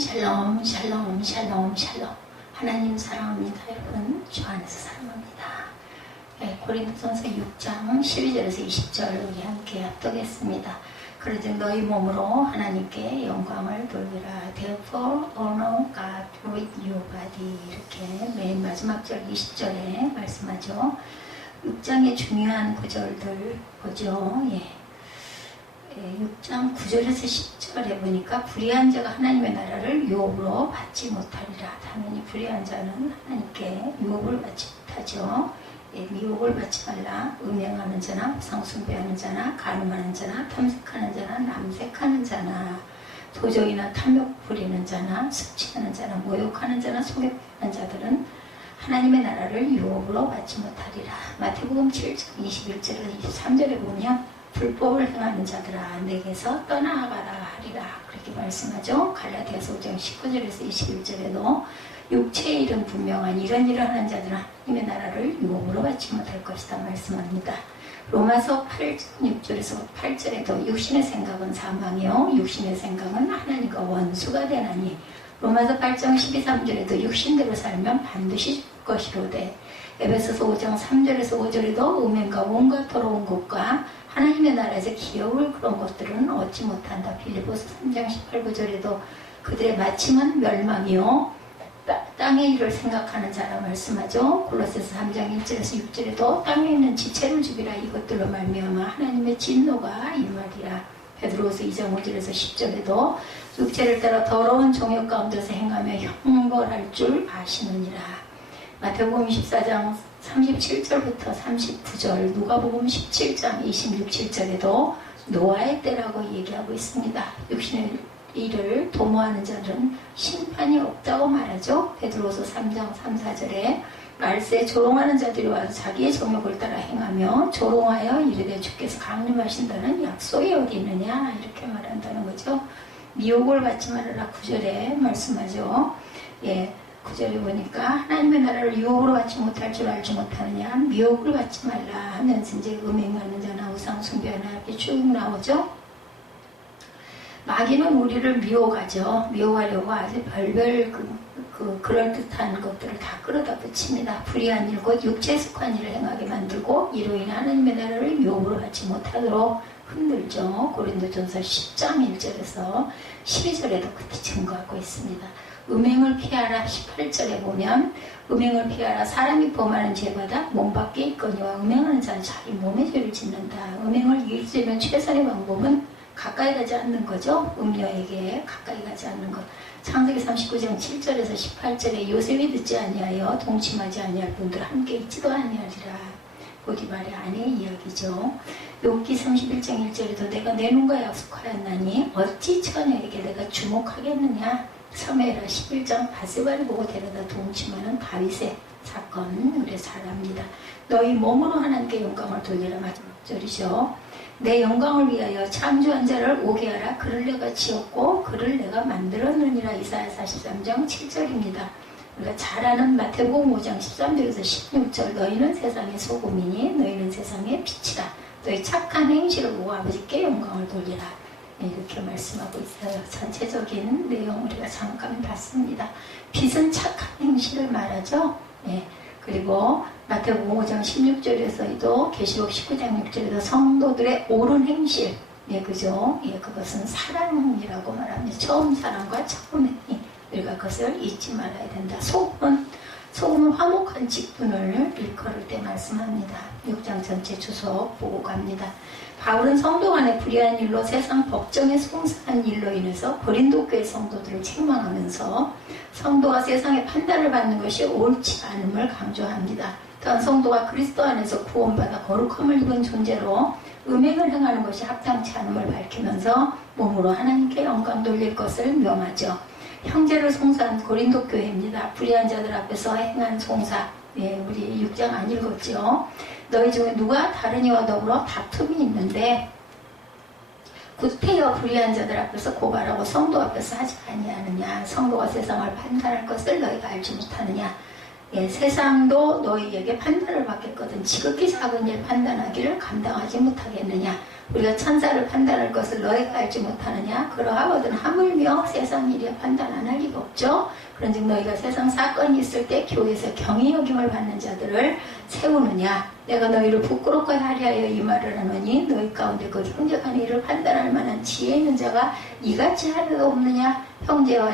샬롬 샬롬 샬롬 샬롬. 하나님 사랑합니다. 여러분 주 안에서 사랑합니다. 네, 고린도전서 6장 12절에서 20절 우리 함께 합독했습니다. 그러즉 너희 몸으로 하나님께 영광을 돌리라. Therefore honor God with your body. 이렇게 맨 마지막 절 20절에 말씀하죠. 6장의 중요한 구절들 보죠. 6장 9절에서 10절에 보니까 불의한 자가 하나님의 나라를 유업으로 받지 못하리라. 당연히 불의한 자는 하나님께 유업을 받지 못하죠. 미혹을 받지 말라. 음행하는 자나 우상숭배하는 자나 간음하는 자나 탐색하는 자나 남색하는 자나 도적이나 탐욕 부리는 자나 습취하는 자나 모욕하는 자나 소개하는 자들은 하나님의 나라를 유업으로 받지 못하리라. 마태복음 7장 21절에서 23절에 보면 불법을 행하는 자들아 내게서 떠나가라 하리라. 그렇게 말씀하죠. 갈라디아서 5장 19절에서 21절에도 육체의 일은 분명한 이런 일을 하는 자들은 하나님의 나라를 유업으로 받지 못할 것이다 말씀합니다. 로마서 8장 6절에서 8절에도 육신의 생각은 사망이요 육신의 생각은 하나님과 원수가 되나니 로마서 8장 12, 3절에도 육신대로 살면 반드시 죽을 것이로되 에베소서 5장 3절에서 5절에도 음행과 온갖 더러운 것과 하나님의 나라에서 기업을 그런 것들은 얻지 못한다. 빌립보서 3장 18, 9절에도 그들의 마침은 멸망이요 땅의 일을 생각하는 자라 말씀하죠. 골로새서 3장 1절에서 6절에도 땅에 있는 지체를 죽이라. 이것들로 말미암아 하나님의 진노가 임하리라. 베드로서 2장 5절에서 10절에도 육체를 따라 더러운 종욕 가운데서 행하며 형벌할 줄 아시느니라. 마태복음 14장 37절부터 39절, 누가복음 17장 26, 7절에도 노아의 때라고 얘기하고 있습니다. 육신의 일을 도모하는 자들은 심판이 없다고 말하죠. 베드로서 3장 3, 4절에 말세에 조롱하는 자들이 와서 자기의 정욕을 따라 행하며 조롱하여 이르되 주께서 강림하신다는 약속이 어디 있느냐 이렇게 말한다는 거죠. 미혹을 받지 말아라 9절에 말씀하죠. 9절에 보니까 하나님의 나라를 유혹으로 받지 못할 줄 알지 못하느냐 미혹을 받지 말라 하면서 이제 음행하는 자나 우상 숭배하는 이렇게 쭉 나오죠. 마귀는 우리를 미혹하죠. 미혹하려고 아주 별별 그럴듯한 것들을 다 끌어다 붙입니다. 불의한 일, 곧 육체에 속한 일을 행하게 만들고 이로 인해 하나님의 나라를 유혹으로 받지 못하도록 흔들죠. 고린도전서 10장 1절에서 12절에도 그렇게 증거하고 있습니다. 음행을 피하라 18절에 보면 음행을 피하라. 사람이 범하는 죄마다 몸 밖에 있거니와 음행하는 자는 자기 몸에 죄를 짓는다. 음행을 이기려면 최선의 방법은 가까이 가지 않는 거죠. 음녀에게 가까이 가지 않는 것. 창세기 39장 7절에서 18절에 요셉이 듣지 아니하여 동침하지 아니할 분들 함께 있지도 아니하리라. 보디발의 아내의 이야기죠. 욥기 31장 1절에도 내가 내 눈과 약속하였나니 어찌 처녀에게 내가 주목하겠느냐. 사무엘하 11장 바세바를 보고 데려다 동침하는 다윗의 사건 우리 잘 압니다. 너희 몸으로 하나님께 영광을 돌리라. 마지막 절이죠. 내 영광을 위하여 창조한 자를 오게 하라. 그를 내가 지었고 그를 내가 만들었느니라. 이사야 43장 7절입니다. 우리가 잘 아는 마태복음 5장 13절에서 16절 너희는 세상의 소금이니 너희는 세상의 빛이라. 너희 착한 행실을 보고 아버지께 영광을 돌리라. 이렇게 말씀하고 있어요. 전체적인 내용 우리가 잠깐 봤습니다. 빛은 착한 행실을 말하죠. 그리고 마태복음 5장 16절에서도 계시록 19장 6절에도 성도들의 옳은 행실, 그죠? 그것은 사랑이라고 말합니다. 처음 사랑과 처음 행위, 우리가 그것을 잊지 말아야 된다. 소금은 화목한 직분을 일컬을 때 말씀합니다. 6장 전체 주석 보고 갑니다. 바울은 성도 간의 불의한 일로 세상 법정에 송사한 일로 인해서 고린도 교회 성도들을 책망하면서 성도가 세상의 판단을 받는 것이 옳지 않음을 강조합니다. 또한 성도가 그리스도 안에서 구원받아 거룩함을 입은 존재로 음행을 행하는 것이 합당치 않음을 밝히면서 몸으로 하나님께 영광 돌릴 것을 명하죠. 형제를 송사한 고린도 교회입니다. 불의한 자들 앞에서 행한 송사, 우리 6장 안 읽었죠. 너희 중에 누가 다른 이와 더불어 다툼이 있는데 구태여 불의한 자들 앞에서 고발하고 성도 앞에서 하지 아니하느냐. 성도가 세상을 판단할 것을 너희가 알지 못하느냐. 세상도 너희에게 판단을 받겠거든 지극히 작은 일 판단하기를 감당하지 못하겠느냐. 우리가 천사를 판단할 것을 너희가 알지 못하느냐? 그러하거든 하물며 세상 일이야 판단 안 할 리가 없죠. 그런즉 너희가 세상 사건이 있을 때 교회에서 경히 여김을 받는 자들을 세우느냐? 내가 너희를 부끄럽게 하려 하여 이 말을 하노니 너희 가운데 그 형제간의 일을 판단할 만한 지혜 있는 자가 이같이 하려도 없느냐? 형제가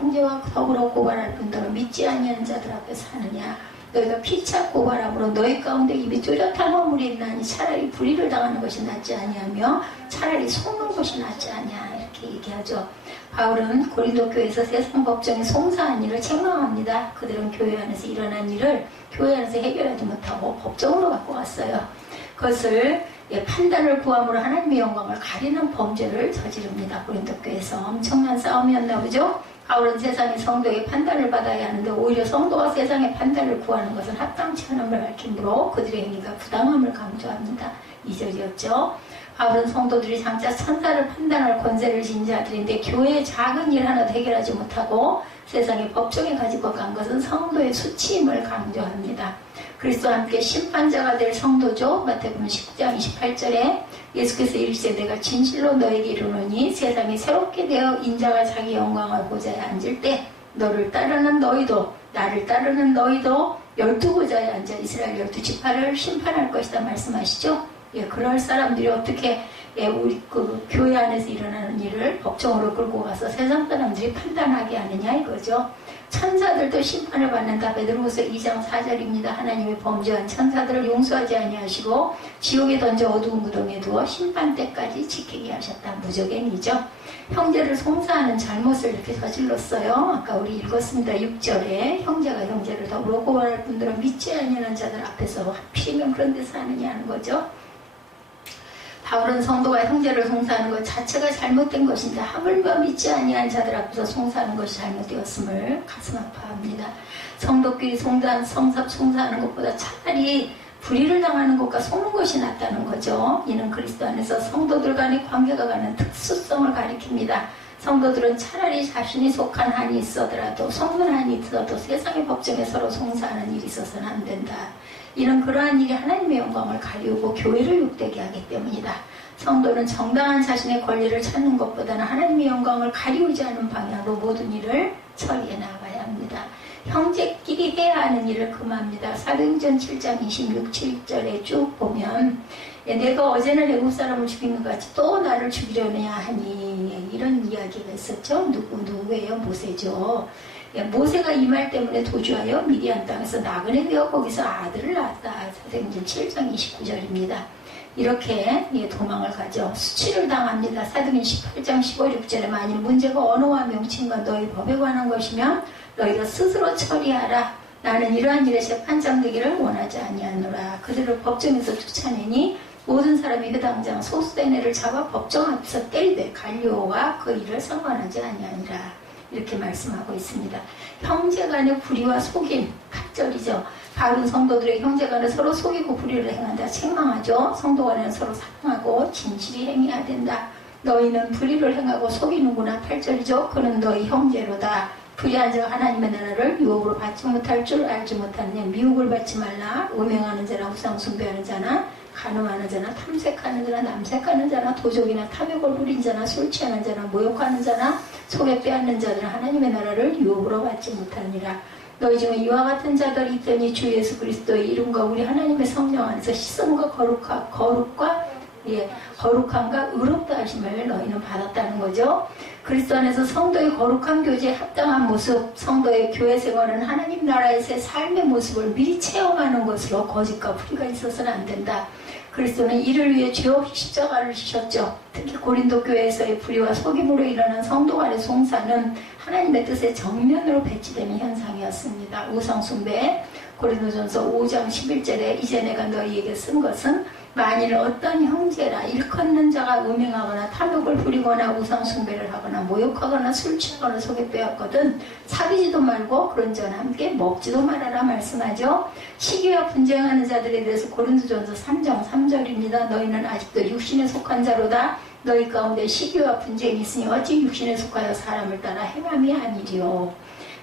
형제와 더불어 고발할 뿐더러 믿지 아니하는 자들 앞에서 하느냐? 너희가 피차 고발함으로 너희 가운데 입이 뚜렷한 허물이 있나니 차라리 불의를 당하는 것이 낫지 아니하며 차라리 속는 것이 낫지 아니하 이렇게 얘기하죠. 바울은 고린도 교회에서 세상 법정에 송사한 일을 책망합니다. 그들은 교회 안에서 일어난 일을 교회 안에서 해결하지 못하고 법정으로 갖고 왔어요. 그것을 판단을 구함으로 하나님의 영광을 가리는 범죄를 저지릅니다. 고린도 교회에서 엄청난 싸움이었나 보죠. 바울은 세상의 성도의 판단을 받아야 하는데 오히려 성도가 세상의 판단을 구하는 것은 합당치 않음을 밝히므로 그들의 행위가 부당함을 강조합니다. 2절이었죠. 바울은 성도들이 장차 천사를 판단할 권세를 지닌 자들인데 교회의 작은 일 하나도 해결하지 못하고 세상의 법정에 가지고 간 것은 성도의 수치임을 강조합니다. 그리스도와 함께 심판자가 될 성도죠. 마태복음 19장 28절에 예수께서 이르시되 내가 진실로 너에게 이르노니 세상이 새롭게 되어 인자가 자기 영광을 보좌에 앉을 때 너를 따르는 너희도 나를 따르는 너희도 12보좌에 앉아 이스라엘 12지파를 심판할 것이다 말씀하시죠. 그럴 사람들이 어떻게 우리 그 교회 안에서 일어나는 일을 법정으로 끌고 가서 세상 사람들이 판단하게 하느냐 이거죠. 천사들도 심판을 받는다. 베드로후서 2장 4절입니다. 하나님이 범죄한 천사들을 용서하지 아니하시고 지옥에 던져 어두운 무덤에 두어 심판 때까지 지키게 하셨다. 무적행이죠. 형제를 송사하는 잘못을 이렇게 저질렀어요. 아까 우리 읽었습니다. 6절에 형제가 형제를 더불어 고발할 분들은 믿지 아니하는 자들 앞에서 하필이면 그런 데서 하느냐 는 거죠. 바울은 성도가 형제를 송사하는 것 자체가 잘못된 것인데 하물며 믿지 아니한 자들 앞에서 송사하는 것이 잘못되었음을 가슴 아파합니다. 성도끼리 송사하는 것보다 차라리 불의를 당하는 것과 속는 것이 낫다는 거죠. 이는 그리스도 안에서 성도들 간의 관계가 갖는 특수성을 가리킵니다. 성도들은 차라리 자신이 속한 한이 있어더라도 속는 한이 있어도 세상의 법정에 서로 송사하는 일이 있어서는 안 된다. 이는 그러한 일이 하나님의 영광을 가리우고 교회를 욕되게 하기 때문이다. 성도는 정당한 자신의 권리를 찾는 것보다는 하나님의 영광을 가리우지 않은 방향으로 모든 일을 처리해 나가야 합니다. 형제끼리 해야 하는 일을 금합니다. 사도행전 7장 26, 7절에 쭉 보면 내가 어제는 애국 사람을 죽인 것 같이 또 나를 죽이려느냐 하니 이런 이야기가 있었죠. 누구예요? 모세죠. 모세가 이 말 때문에 도주하여 미디안 땅에서 나그네 되어 거기서 아들을 낳았다. 사도행전 7장 29절입니다. 이렇게 도망을 가죠. 수치를 당합니다. 사도행전 18장 15, 16절에 만일 문제가 언어와 명칭과 너희 법에 관한 것이면 너희가 스스로 처리하라. 나는 이러한 일에 재판장되기를 원하지 아니하노라. 그들을 법정에서 쫓아내니 모든 사람이 회당장 소수된 애를 잡아 법정 앞에서 때리되 갈리오와 그 일을 상관하지 아니하니라. 이렇게 말씀하고 있습니다. 형제간의 불의와 속임, 8절이죠. 바울은 성도들의 형제간에 서로 속이고 불의를 행한다. 책망하죠. 성도간에는 서로 사랑하고 진실이 행해야 된다. 너희는 불의를 행하고 속이는구나. 8절이죠. 그는 너희 형제로다. 불의한 자가 하나님의 나라를 유혹으로 받지 못할 줄 알지 못하느냐. 미혹을 받지 말라. 음행하는 자나 우상 숭배하는 자나 간음하는 자나 탐색하는 자나 남색하는 자나 도적이나 탐욕을 부린 자나 술 취하는 자나 모욕하는 자나 속에 빼앗는 자들은 하나님의 나라를 유혹으로 받지 못하니라. 너희 중에 이와 같은 자들이 있더니 주 예수 그리스도의 이름과 우리 하나님의 성령 안에서 씻음과 거룩함과 의롭다 하심을 너희는 받았다는 거죠. 그리스도 안에서 성도의 거룩한 교제에 합당한 모습, 성도의 교회 생활은 하나님 나라에서의 삶의 모습을 미리 체험하는 것으로 거짓과 불의가 있어서는 안 된다. 그리스도는 이를 위해 죄 없이 십자가를 지셨죠. 특히 고린도 교회에서의 불의와 속임으로 일어난 성도 간의 송사는 하나님의 뜻에 정면으로 배치되는 현상이었습니다. 우상숭배, 고린도전서 5장 11절에 이제 내가 너희에게 쓴 것은 만일 어떤 형제라 일컫는 자가 음행하거나 탐욕을 부리거나 우상숭배를 하거나 모욕하거나 술 취하거나 속에 빼앗거든 사귀지도 말고 그런 자와 함께 먹지도 말아라 말씀하죠. 시기와 분쟁하는 자들에 대해서 고린도전서 3장 3절입니다. 너희는 아직도 육신에 속한 자로다. 너희 가운데 시기와 분쟁이 있으니 어찌 육신에 속하여 사람을 따라 행함이 아니리요.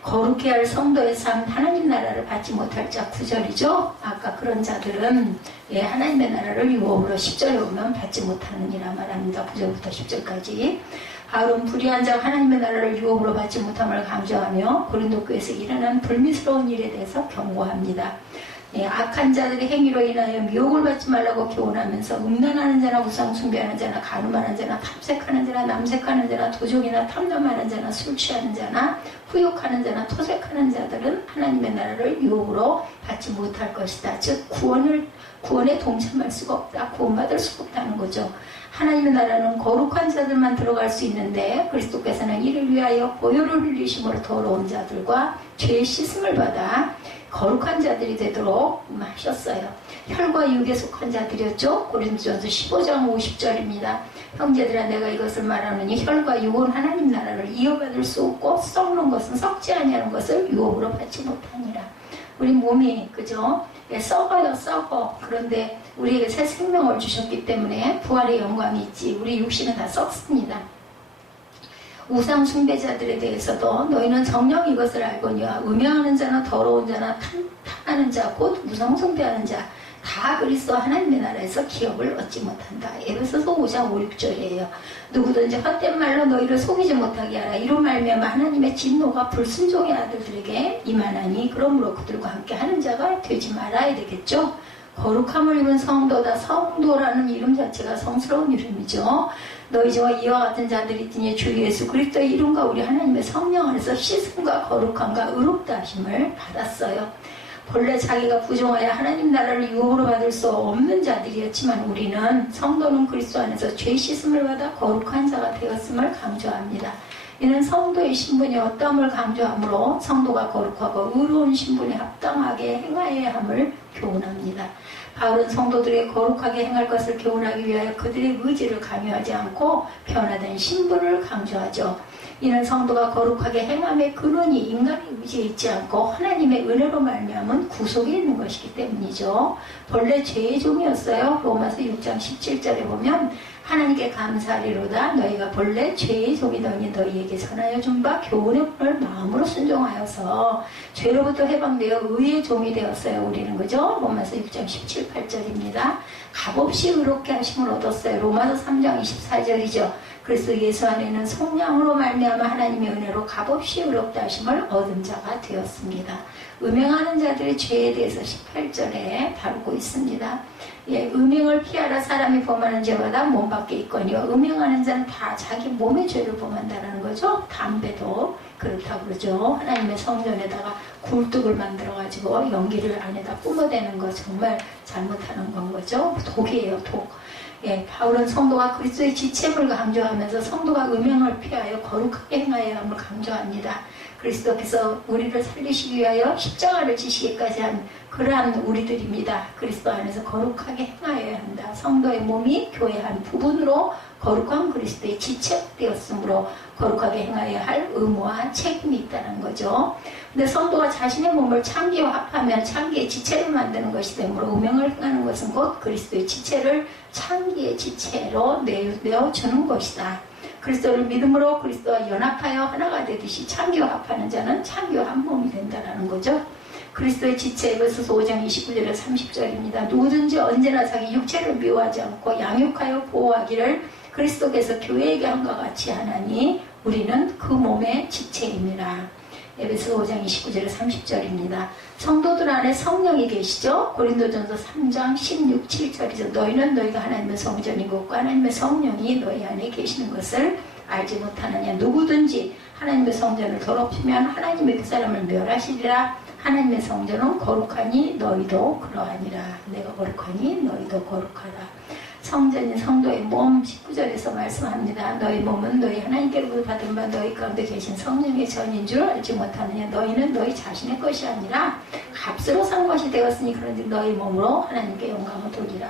거룩해야 할 성도의 삶, 하나님 나라를 받지 못할 자 9절이죠. 아까 그런 자들은 하나님의 나라를 유업으로 10절에 보면 받지 못하느니라 말합니다. 9절부터 10절까지. 바울은 불의한 자 하나님의 나라를 유업으로 받지 못함을 강조하며 고린도 교회에서 일어난 불미스러운 일에 대해서 경고합니다. 악한 자들의 행위로 인하여 미혹을 받지 말라고 교훈하면서 음란하는 자나 우상 숭배하는 자나 간음하는 자나 탐색하는 자나 남색하는 자나 도적이나 탐담하는 자나 술 취하는 자나 후욕하는 자나 토색하는 자들은 하나님의 나라를 유혹으로 받지 못할 것이다. 즉 구원에 동참할 수가 없다. 구원받을 수가 없다는 거죠. 하나님의 나라는 거룩한 자들만 들어갈 수 있는데 그리스도께서는 이를 위하여 보혈을 흘리심으로 더러운 자들과 죄의 씻음을 받아 거룩한 자들이 되도록 하셨어요. 혈과 육에 속한 자들이었죠. 고린도전서 15장 50절입니다. 형제들아 내가 이것을 말하느니 혈과 육은 하나님 나라를 이어받을 수 없고 썩는 것은 썩지 아니하는 것을 유업으로 받지 못하니라. 우리 몸이 그죠? 썩어요 썩어. 그런데 우리에게 새 생명을 주셨기 때문에 부활의 영광이 있지. 우리 육신은 다 썩습니다. 우상 숭배자들에 대해서도 너희는 정녕 이것을 알거니와 음행하는 자나 더러운 자나 탐하는 자 곧 우상 숭배하는 자 다 그리스도 하나님의 나라에서 기업을 얻지 못한다. 에베소서 5장 5, 6절이에요. 누구든지 헛된 말로 너희를 속이지 못하게 하라. 이로 말미암아 하나님의 진노가 불순종의 아들들에게 임하나니 그러므로 그들과 함께 하는 자가 되지 말아야 되겠죠. 거룩함을 입은 성도다. 성도라는 이름 자체가 성스러운 이름이죠. 너희 중에 이와 같은 자들이 있으니 주 예수 그리스도의 이름과 우리 하나님의 성령 안에서 씻음과 거룩함과 의롭다 하심을 받았어요. 본래 자기가 부정하여 하나님 나라를 유업으로 받을 수 없는 자들이었지만 우리는 성도는 그리스도 안에서 죄 씻음을 받아 거룩한 자가 되었음을 강조합니다. 이는 성도의 신분이 어떠함을 강조하므로 성도가 거룩하고 의로운 신분에 합당하게 행하여야 함을 교훈합니다. 바울은 성도들에게 거룩하게 행할 것을 교훈하기 위하여 그들의 의지를 강요하지 않고 변화된 신분을 강조하죠. 이는 성도가 거룩하게 행함의 근원이 인간의 의지에 있지 않고 하나님의 은혜로 말미암은 구속에 있는 것이기 때문이죠. 본래 죄의 종이었어요. 로마서 6장 17절에 보면 하나님께 감사하리로다. 너희가 본래 죄의 종이더니 너희에게 선하여 준 바 교훈의 분을 마음으로 순종하여서 죄로부터 해방되어 의의 종이 되었어요. 우리는 그죠? 로마서 6장 17, 18절입니다. 값없이 의롭게 하심을 얻었어요. 로마서 3장 24절이죠. 그래서 예수 안에는 성령으로 말미암아 하나님의 은혜로 값없이 의롭다 하심을 얻은 자가 되었습니다. 음행하는 자들의 죄에 대해서 18절에 다루고 있습니다. 음행을 피하라. 사람이 범하는 죄마다 몸 밖에 있거니와 음행하는 자는 다 자기 몸의 죄를 범한다는 거죠. 담배도 그렇다고 그러죠. 하나님의 성전에다가 굴뚝을 만들어가지고 연기를 안에다 뿜어대는 거 정말 잘못하는 건 거죠. 독이에요, 독. 바울은 성도가 그리스도의 지체를 강조하면서 성도가 음행을 피하여 거룩하게 행하여야 함을 강조합니다. 그리스도께서 우리를 살리시기 위하여 십자가를 지시기까지 한 그러한 우리들입니다. 그리스도 안에서 거룩하게 행하여야 한다. 성도의 몸이 교회의 한 부분으로 거룩한 그리스도의 지체되었으므로 거룩하게 행하여야 할 의무와 책임이 있다는 거죠. 근데 성도가 자신의 몸을 창기와 합하면 창기의 지체를 만드는 것이 되므로 음행을 행하는 것은 곧 그리스도의 지체를 창기의 지체로 내어주는 것이다. 그리스도를 믿음으로 그리스도와 연합하여 하나가 되듯이 창기와 합하는 자는 창기와 한 몸이 된다는 거죠. 그리스도의 지체 에베소서 5장 29절에 30절입니다. 누구든지 언제나 자기 육체를 미워하지 않고 양육하여 보호하기를 그리스도께서 교회에게 한과 같이 하나니 우리는 그 몸의 지체입니다. 에베소 5장 29절에 30절입니다. 성도들 안에 성령이 계시죠? 고린도전서 3장 16, 7절이죠. 너희는 너희가 하나님의 성전이고 하나님의 성령이 너희 안에 계시는 것을 알지 못하느냐. 누구든지 하나님의 성전을 더럽히면 하나님의 그 사람을 멸하시리라. 하나님의 성전은 거룩하니 너희도 그러하니라. 내가 거룩하니 너희도 거룩하라. 성전인 성도의 몸 19절에서 말씀합니다. 너희 몸은 너희 하나님께로부터 받은 바 너희 가운데 계신 성령의 전인 줄 알지 못하느냐. 너희는 너희 자신의 것이 아니라 값으로 산 것이 되었으니 그런지 너희 몸으로 하나님께 영광을 돌리라.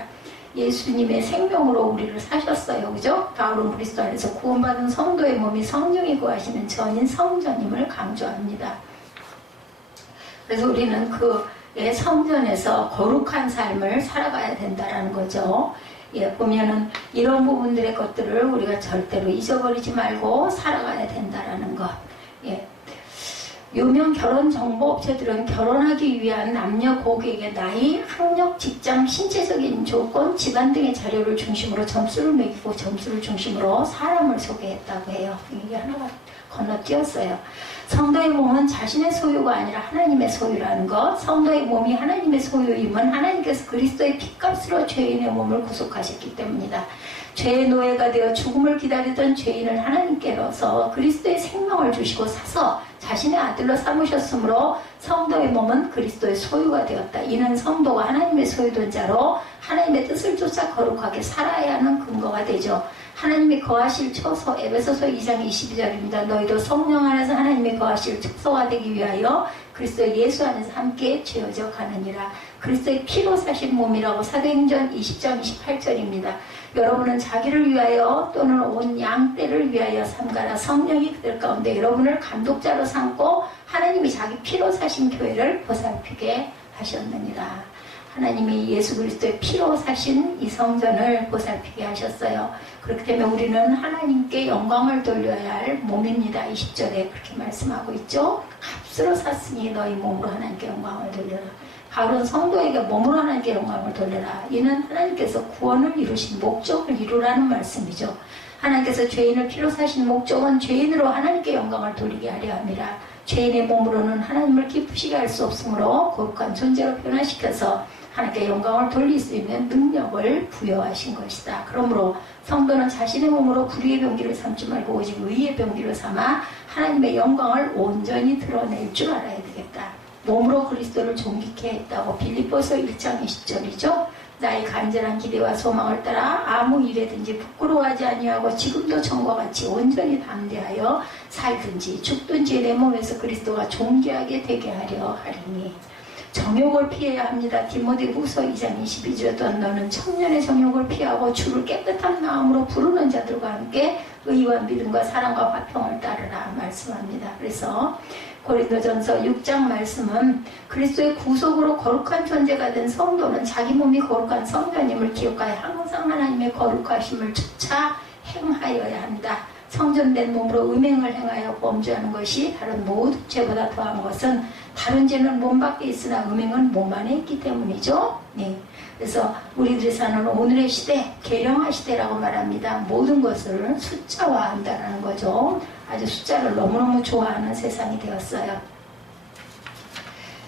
예수님의 생명으로 우리를 사셨어요. 그죠? 바울은 그리스도 안에서 구원받은 성도의 몸이 성령이 구하시는 전인 성전임을 강조합니다. 그래서 우리는 그 성전에서 거룩한 삶을 살아가야 된다는 거죠. 보면은 이런 부분들의 것들을 우리가 절대로 잊어버리지 말고 살아가야 된다는 것. 유명 결혼 정보 업체들은 결혼하기 위한 남녀 고객의 나이, 학력, 직장, 신체적인 조건, 집안 등의 자료를 중심으로 점수를 매기고 점수를 중심으로 사람을 소개했다고 해요. 이게 하나가 건너뛰었어요. 성도의 몸은 자신의 소유가 아니라 하나님의 소유라는 것. 성도의 몸이 하나님의 소유임은 하나님께서 그리스도의 피값으로 죄인의 몸을 구속하셨기 때문이다. 죄의 노예가 되어 죽음을 기다리던 죄인을 하나님께로서 그리스도의 생명을 주시고 사서 자신의 아들로 삼으셨으므로 성도의 몸은 그리스도의 소유가 되었다. 이는 성도가 하나님의 소유된 자로 하나님의 뜻을 쫓아 거룩하게 살아야 하는 근거가 되죠. 하나님이 거하실 처소, 에베소서 2장 22절입니다. 너희도 성령 안에서 하나님이 거하실 처소가 되기 위하여 그리스도 예수 안에서 함께 죄어져 가느니라. 그리스도의 피로 사신 몸이라고 사도행전 20장 28절입니다. 여러분은 자기를 위하여 또는 온 양떼를 위하여 삼가라. 성령이 그들 가운데 여러분을 감독자로 삼고 하나님이 자기 피로 사신 교회를 보살피게 하셨느니라. 하나님이 예수 그리스도의 피로 사신 이 성전을 보살피게 하셨어요. 그렇기 때문에 우리는 하나님께 영광을 돌려야 할 몸입니다. 20절에 그렇게 말씀하고 있죠. 값으로 샀으니 너희 몸으로 하나님께 영광을 돌려라. 바울은 성도에게 몸으로 하나님께 영광을 돌려라. 이는 하나님께서 구원을 이루신 목적을 이루라는 말씀이죠. 하나님께서 죄인을 피로 사신 목적은 죄인으로 하나님께 영광을 돌리게 하려 함이라. 죄인의 몸으로는 하나님을 기쁘시게 할 수 없으므로 거룩한 존재로 변화시켜서 하나님께 영광을 돌릴 수 있는 능력을 부여하신 것이다. 그러므로 성도는 자신의 몸으로 불의의 병기를 삼지 말고 오직 의의 병기를 삼아 하나님의 영광을 온전히 드러낼 줄 알아야 되겠다. 몸으로 그리스도를 존귀케 했다고 빌립보서 1장 20절이죠. 나의 간절한 기대와 소망을 따라 아무 일에든지 부끄러워하지 아니하고 지금도 전과 같이 온전히 담대하여 살든지 죽든지 내 몸에서 그리스도가 존귀하게 되게 하려 하리니. 정욕을 피해야 합니다. 디모데후서 2장 22절에 너는 청년의 정욕을 피하고 주를 깨끗한 마음으로 부르는 자들과 함께 의와 믿음과 사랑과 화평을 따르라 말씀합니다. 그래서 고린도전서 6장 말씀은 그리스도의 구속으로 거룩한 존재가 된 성도는 자기 몸이 거룩한 성전임을 기억하여 항상 하나님의 거룩하심을 쫓아 행하여야 한다. 성전된 몸으로 음행을 행하여 범죄하는 것이 다른 모든 죄보다 더한 것은 다른 죄는 몸 밖에 있으나 음행은 몸 안에 있기 때문이죠. 네. 그래서 우리들이 사는 오늘의 시대, 계령화 시대라고 말합니다. 모든 것을 숫자화한다는 거죠. 아주 숫자를 너무너무 좋아하는 세상이 되었어요.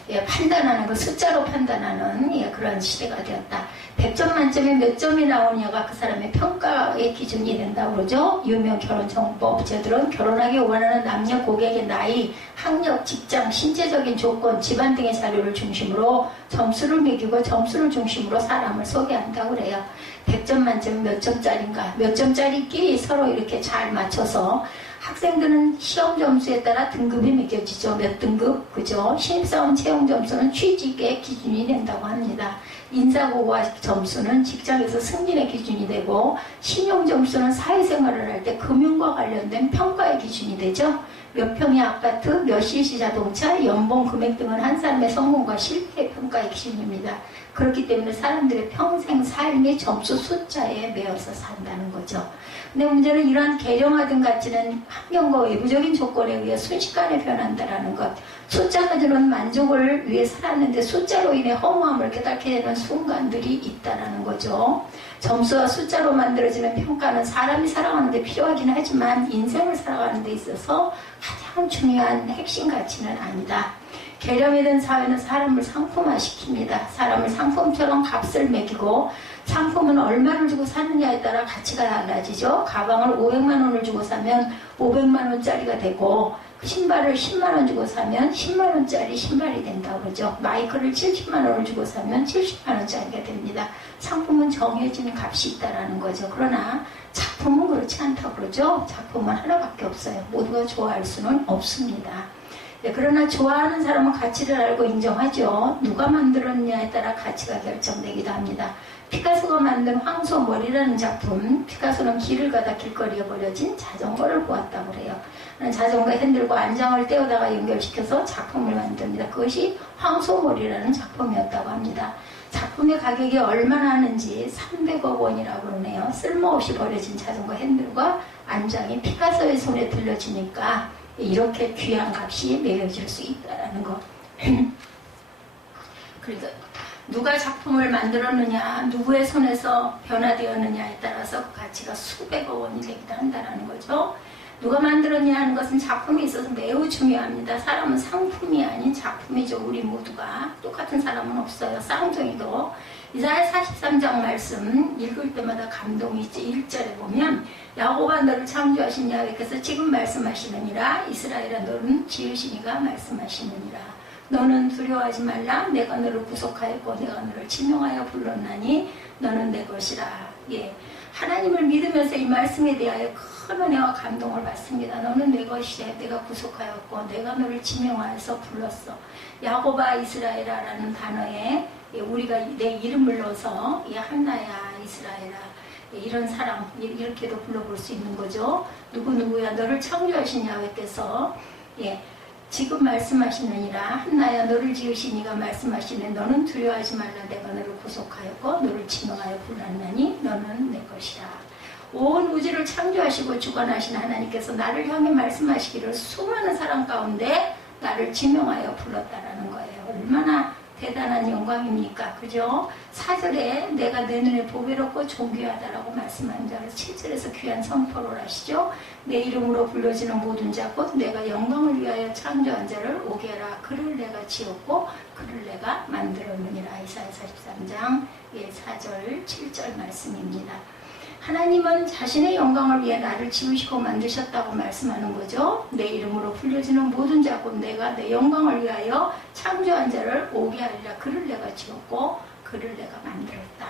예, 판단하는 거, 숫자로 판단하는 그런 시대가 되었다. 100점 만점에 몇 점이 나오냐가 그 사람의 평가의 기준이 된다고 그러죠. 유명 결혼 정보 업체들은 결혼하기 원하는 남녀 고객의 나이, 학력, 직장, 신체적인 조건, 집안 등의 자료를 중심으로 점수를 매기고 점수를 중심으로 사람을 소개한다고 그래요. 100점 만점에 몇 점짜리인가, 몇 점짜리끼리 서로 이렇게 잘 맞춰서 학생들은 시험 점수에 따라 등급이 매겨지죠. 몇 등급, 그죠? 신입사원 채용 점수는 취직의 기준이 된다고 합니다. 인사고과 점수는 직장에서 승진의 기준이 되고, 신용 점수는 사회생활을 할 때 금융과 관련된 평가의 기준이 되죠. 몇 평의 아파트, 몇 cc 자동차, 연봉 금액 등은 한 사람의 성공과 실패의 평가의 기준입니다. 그렇기 때문에 사람들의 평생 삶이 점수 숫자에 매여서 산다는 거죠. 근데 문제는 이러한 계령화된 가치는 환경과 외부적인 조건에 의해 순식간에 변한다는 것. 숫자가 주는 만족을 위해 살았는데 숫자로 인해 허무함을 깨닫게 되는 순간들이 있다는 거죠. 점수와 숫자로 만들어지는 평가는 사람이 살아가는 데 필요하긴 하지만 인생을 살아가는 데 있어서 가장 중요한 핵심 가치는 아니다. 계령이 된 사회는 사람을 상품화시킵니다. 사람을 상품처럼 값을 매기고, 상품은 얼마를 주고 사느냐에 따라 가치가 달라지죠. 가방을 500만 원을 주고 사면 500만 원짜리가 되고, 신발을 10만 원 주고 사면 10만 원짜리 신발이 된다고 그러죠. 마이크를 70만 원을 주고 사면 70만 원짜리가 됩니다. 상품은 정해진 값이 있다라는 거죠. 그러나 작품은 그렇지 않다고 그러죠. 작품은 하나밖에 없어요. 모두가 좋아할 수는 없습니다. 네, 그러나 좋아하는 사람은 가치를 알고 인정하죠. 누가 만들었냐에 따라 가치가 결정되기도 합니다. 피카소가 만든 황소머리라는 작품, 피카소는 길을 가다 길거리에 버려진 자전거를 보았다고 그래요. 자전거 핸들과 안장을 떼어다가 연결시켜서 작품을 만듭니다. 그것이 황소머리라는 작품이었다고 합니다. 작품의 가격이 얼마나 하는지 300억 원이라고 그러네요. 쓸모없이 버려진 자전거 핸들과 안장이 피카소의 손에 들려지니까 이렇게 귀한 값이 매겨질 수 있다는 것. 그래서 누가 작품을 만들었느냐, 누구의 손에서 변화되었느냐에 따라서 그 가치가 수백억 원이 되기도 한다는 거죠. 누가 만들었냐 하는 것은 작품이 있어서 매우 중요합니다. 사람은 상품이 아닌 작품이죠. 우리 모두가. 똑같은 사람은 없어요. 쌍둥이도. 이사야 43장 말씀 읽을 때마다 감동이 있지. 1절에 보면 야곱아 너를 창조하신 야훼께서 지금 말씀하시느니라. 이스라엘아 너는 지으시니가 말씀하시느니라. 너는 두려워하지 말라. 내가 너를 구속하였고 내가 너를 지명하여 불렀나니 너는 내 것이라. 예, 하나님을 믿으면서 이 말씀에 대하여 큰 은혜와 감동을 받습니다. 너는 내 것이야. 내가 구속하였고 내가 너를 지명하여서 불렀어. 야곱아 이스라엘아라는 단어에 우리가 내 이름을 넣어서 한나야 이스라엘아 이런 사람 이렇게도 불러볼 수 있는 거죠. 누구누구야 너를 창조하신 야훼께서 지금 말씀하시느니라. 한나야 너를 지으신 이가 말씀하시네. 너는 두려워하지 말라. 내가 너를 구속하였고 너를 지명하여 불렀나니 너는 내 것이라. 온 우주를 창조하시고 주관하신 하나님께서 나를 향해 말씀하시기를 수많은 사람 가운데 나를 지명하여 불렀다라는 거예요. 얼마나 대단한 영광입니까? 그죠? 4절에 내가 내 눈에 보배롭고 존귀하다라고 말씀한 자로 7절에서 귀한 선포를 하시죠. 내 이름으로 불러지는 모든 자 곧 내가 영광을 위하여 창조한 자를 오게 하라. 그를 내가 지었고 그를 내가 만들었느니라. 이사야 43장 4절 7절 말씀입니다. 하나님은 자신의 영광을 위해 나를 지으시고 만드셨다고 말씀하는 거죠. 내 이름으로 불려지는 모든 자 곧 내가 내 영광을 위하여 창조한 자를 오게 하리라. 그를 내가 지었고 그를 내가 만들었다.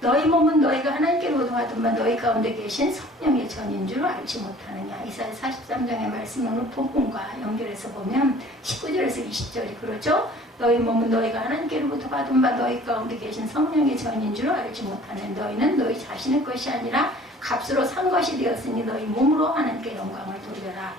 너희 몸은 너희가 하나님께로부터 받은 바 너희 가운데 계신 성령의 전인 줄 알지 못하느냐. 이사야 43장의 말씀은 본문과 연결해서 보면 19절에서 20절이 그러죠. 너희 몸은 너희가 하나님께로부터 받은 바 너희 가운데 계신 성령의 전인 줄 알지 못하는 너희는 너희 자신의 것이 아니라 값으로 산 것이 되었으니 너희 몸으로 하나님께 영광을 돌려라.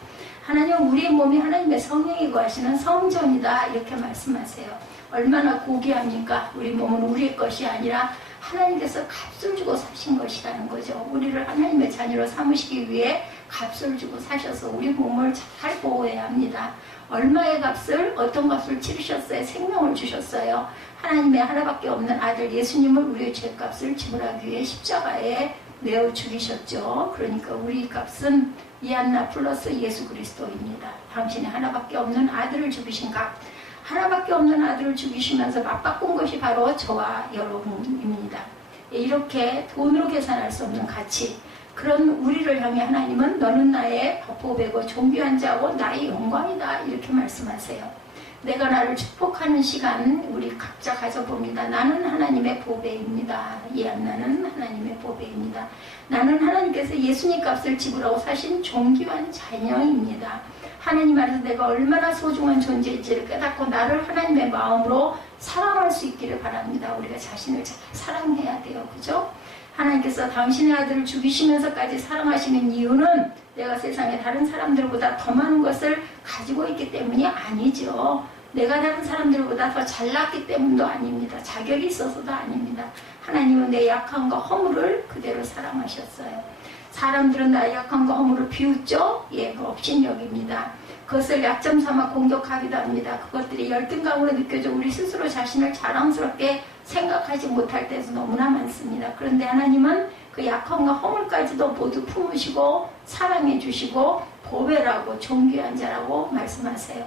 하나님은 우리의 몸이 하나님의 성령이 거하시는 성전이다 이렇게 말씀하세요. 얼마나 고귀합니까? 우리 몸은 우리의 것이 아니라 하나님께서 값을 주고 사신 것이라는 거죠. 우리를 하나님의 자녀로 삼으시기 위해 값을 주고 사셔서 우리 몸을 잘 보호해야 합니다. 얼마의 값을, 어떤 값을 치르셨어요? 생명을 주셨어요. 하나님의 하나밖에 없는 아들 예수님을 우리의 죄값을 지불하기 위해 십자가에 내어 죽이셨죠. 그러니까 우리 값은 이안나 플러스 예수 그리스도입니다. 당신의 하나밖에 없는 아들을 죽이신 값. 하나밖에 없는 아들을 죽이시면서 맞바꾼 것이 바로 저와 여러분입니다. 이렇게 돈으로 계산할 수 없는 가치. 그런 우리를 향해 하나님은 너는 나의 보배고 존귀한 자고 나의 영광이다 이렇게 말씀하세요. 내가 나를 축복하는 시간 우리 각자 가져봅니다. 나는 하나님의 보배입니다. 이안나는 하나님의 보배입니다. 나는 하나님께서 예수님 값을 지불하고 사신 존귀한 자녀입니다. 하나님 안에서 내가 얼마나 소중한 존재인지를 깨닫고 나를 하나님의 마음으로 사랑할 수 있기를 바랍니다. 우리가 자신을 잘 사랑해야 돼요. 그죠? 하나님께서 당신의 아들을 죽이시면서까지 사랑하시는 이유는 내가 세상에 다른 사람들보다 더 많은 것을 가지고 있기 때문이 아니죠. 내가 다른 사람들보다 더 잘났기 때문도 아닙니다. 자격이 있어서도 아닙니다. 하나님은 내 약함과 허물을 그대로 사랑하셨어요. 사람들은 나의 약함과 허물을 비웃죠? 그 업신여깁니다. 그것을 약점 삼아 공격하기도 합니다. 그것들이 열등감으로 느껴져 우리 스스로 자신을 자랑스럽게 생각하지 못할 때도 너무나 많습니다. 그런데 하나님은 그 약함과 허물까지도 모두 품으시고 사랑해 주시고 보배라고 존귀한 자라고 말씀하세요.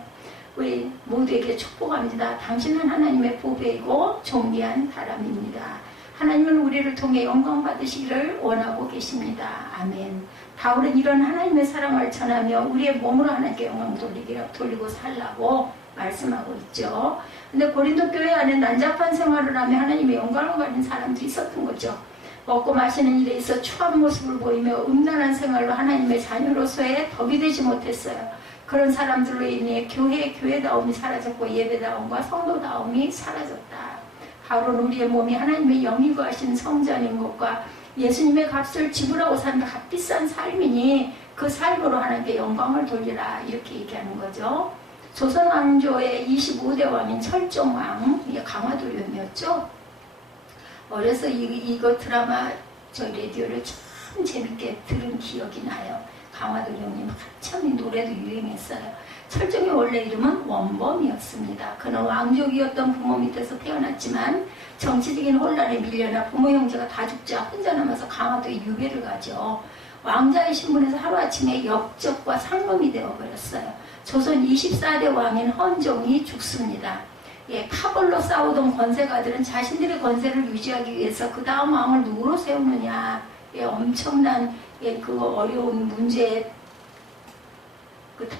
우리 모두에게 축복합니다. 당신은 하나님의 보배이고 존귀한 사람입니다. 하나님은 우리를 통해 영광 받으시기를 원하고 계십니다. 아멘. 바울은 이런 하나님의 사랑을 전하며 우리의 몸으로 하나님께 영광 돌리고 살라고 말씀하고 있죠. 근데 고린도 교회 안에 난잡한 생활을 하며 하나님의 영광을 가진 사람들이 있었던 거죠. 먹고 마시는 일에 있어 추한 모습을 보이며 음란한 생활로 하나님의 자녀로서의 덕이 되지 못했어요. 그런 사람들로 인해 교회다움이 사라졌고 예배다움과 성도다움이 사라졌다. 바울은 우리의 몸이 하나님의 영이 거하신 성전인 것과 예수님의 값을 지불하고 사는 값비싼 삶이니 그 삶으로 하나님께 영광을 돌리라 이렇게 얘기하는 거죠. 조선 왕조의 25대 왕인 철종왕, 이게 강화도령이었죠. 어려서 이거 드라마 저희 라디오를 참 재밌게 들은 기억이 나요. 강화도 형님 한참 이 노래도 유행했어요. 철종의 원래 이름은 원범이었습니다. 그는 왕족이었던 부모 밑에서 태어났지만 정치적인 혼란에 밀려나 부모 형제가 다 죽자 혼자 남아서 강화도에 유배를 가죠. 왕자의 신분에서 하루아침에 역적과 상놈이 되어버렸어요. 조선 24대 왕인 헌종이 죽습니다. 파벌로 싸우던 권세가들은 자신들의 권세를 유지하기 위해서 그 다음 왕을 누구로 세우느냐, 엄청난 그 어려운 문제에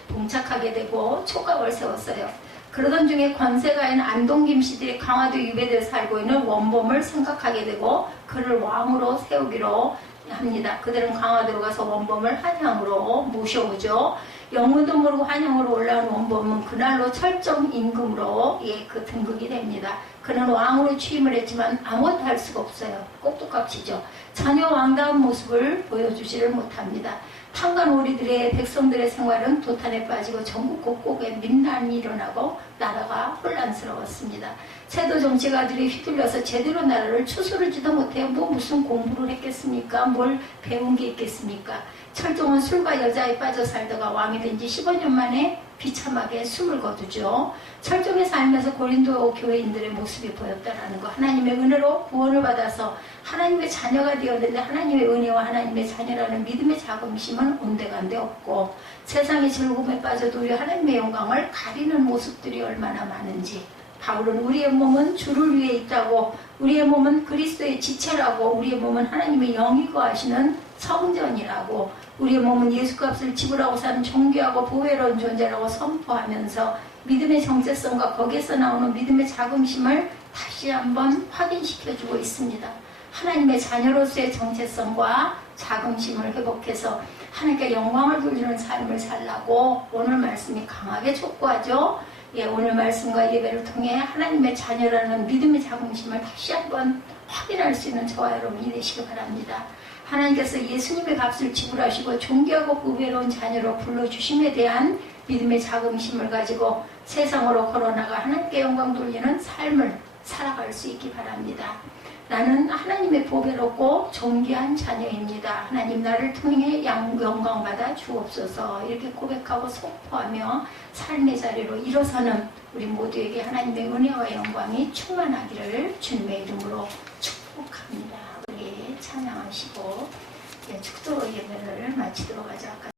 봉착하게 되고 촉각을 세웠어요. 그러던 중에 권세가인 안동김 씨들이 강화도 유배대에 살고 있는 원범을 생각하게 되고 그를 왕으로 세우기로 합니다. 그들은 강화도로 가서 원범을 한양으로 모셔오죠. 영문도 모르고 한양으로 올라온 원범은 그날로 철정 임금으로 그 등극이 됩니다. 그는 왕으로 취임을 했지만 아무것도 할 수가 없어요. 꼭두각시죠. 전혀 왕다운 모습을 보여주지를 못합니다. 탄간오리들의 백성들의 생활은 도탄에 빠지고 전국 곳곳에 민난이 일어나고 나라가 혼란스러웠습니다. 세도 정치가들이 휘둘려서 제대로 나라를 추스르지도 못해요. 무슨 공부를 했겠습니까? 뭘 배운 게 있겠습니까? 철종은 술과 여자에 빠져 살다가 왕이 된 지 15년 만에 비참하게 숨을 거두죠. 철종의 삶에서 고린도 교회인들의 모습이 보였다라는 거. 하나님의 은혜로 구원을 받아서 하나님의 자녀가 되었는데 하나님의 은혜와 하나님의 자녀라는 믿음의 자긍심은 온데간데 없고 세상의 즐거움에 빠져도 우리 하나님의 영광을 가리는 모습들이 얼마나 많은지. 바울은 우리의 몸은 주를 위해 있다고, 우리의 몸은 그리스도의 지체라고, 우리의 몸은 하나님의 영이 거하시는 성전이라고, 우리의 몸은 예수값을 지불하고 사는 존귀하고 보배로운 존재라고 선포하면서 믿음의 정체성과 거기에서 나오는 믿음의 자긍심을 다시 한번 확인시켜주고 있습니다. 하나님의 자녀로서의 정체성과 자긍심을 회복해서 하나님께 영광을 돌리는 삶을 살라고 오늘 말씀이 강하게 촉구하죠. 오늘 말씀과 예배를 통해 하나님의 자녀라는 믿음의 자긍심을 다시 한번 확인할 수 있는 저와 여러분이 되시기 바랍니다. 하나님께서 예수님의 값을 지불하시고 존귀하고 보배로운 자녀로 불러주심에 대한 믿음의 자긍심을 가지고 세상으로 걸어나가 하나님께 영광 돌리는 삶을 살아갈 수 있기 바랍니다. 나는 하나님의 보배롭고 존귀한 자녀입니다. 하나님 나를 통해 영광받아 주옵소서. 이렇게 고백하고 선포하며 삶의 자리로 일어서는 우리 모두에게 하나님의 은혜와 영광이 충만하기를 주님의 이름으로 축복합니다. 우리 찬양하시고 축도로 예배를 마치도록 하자.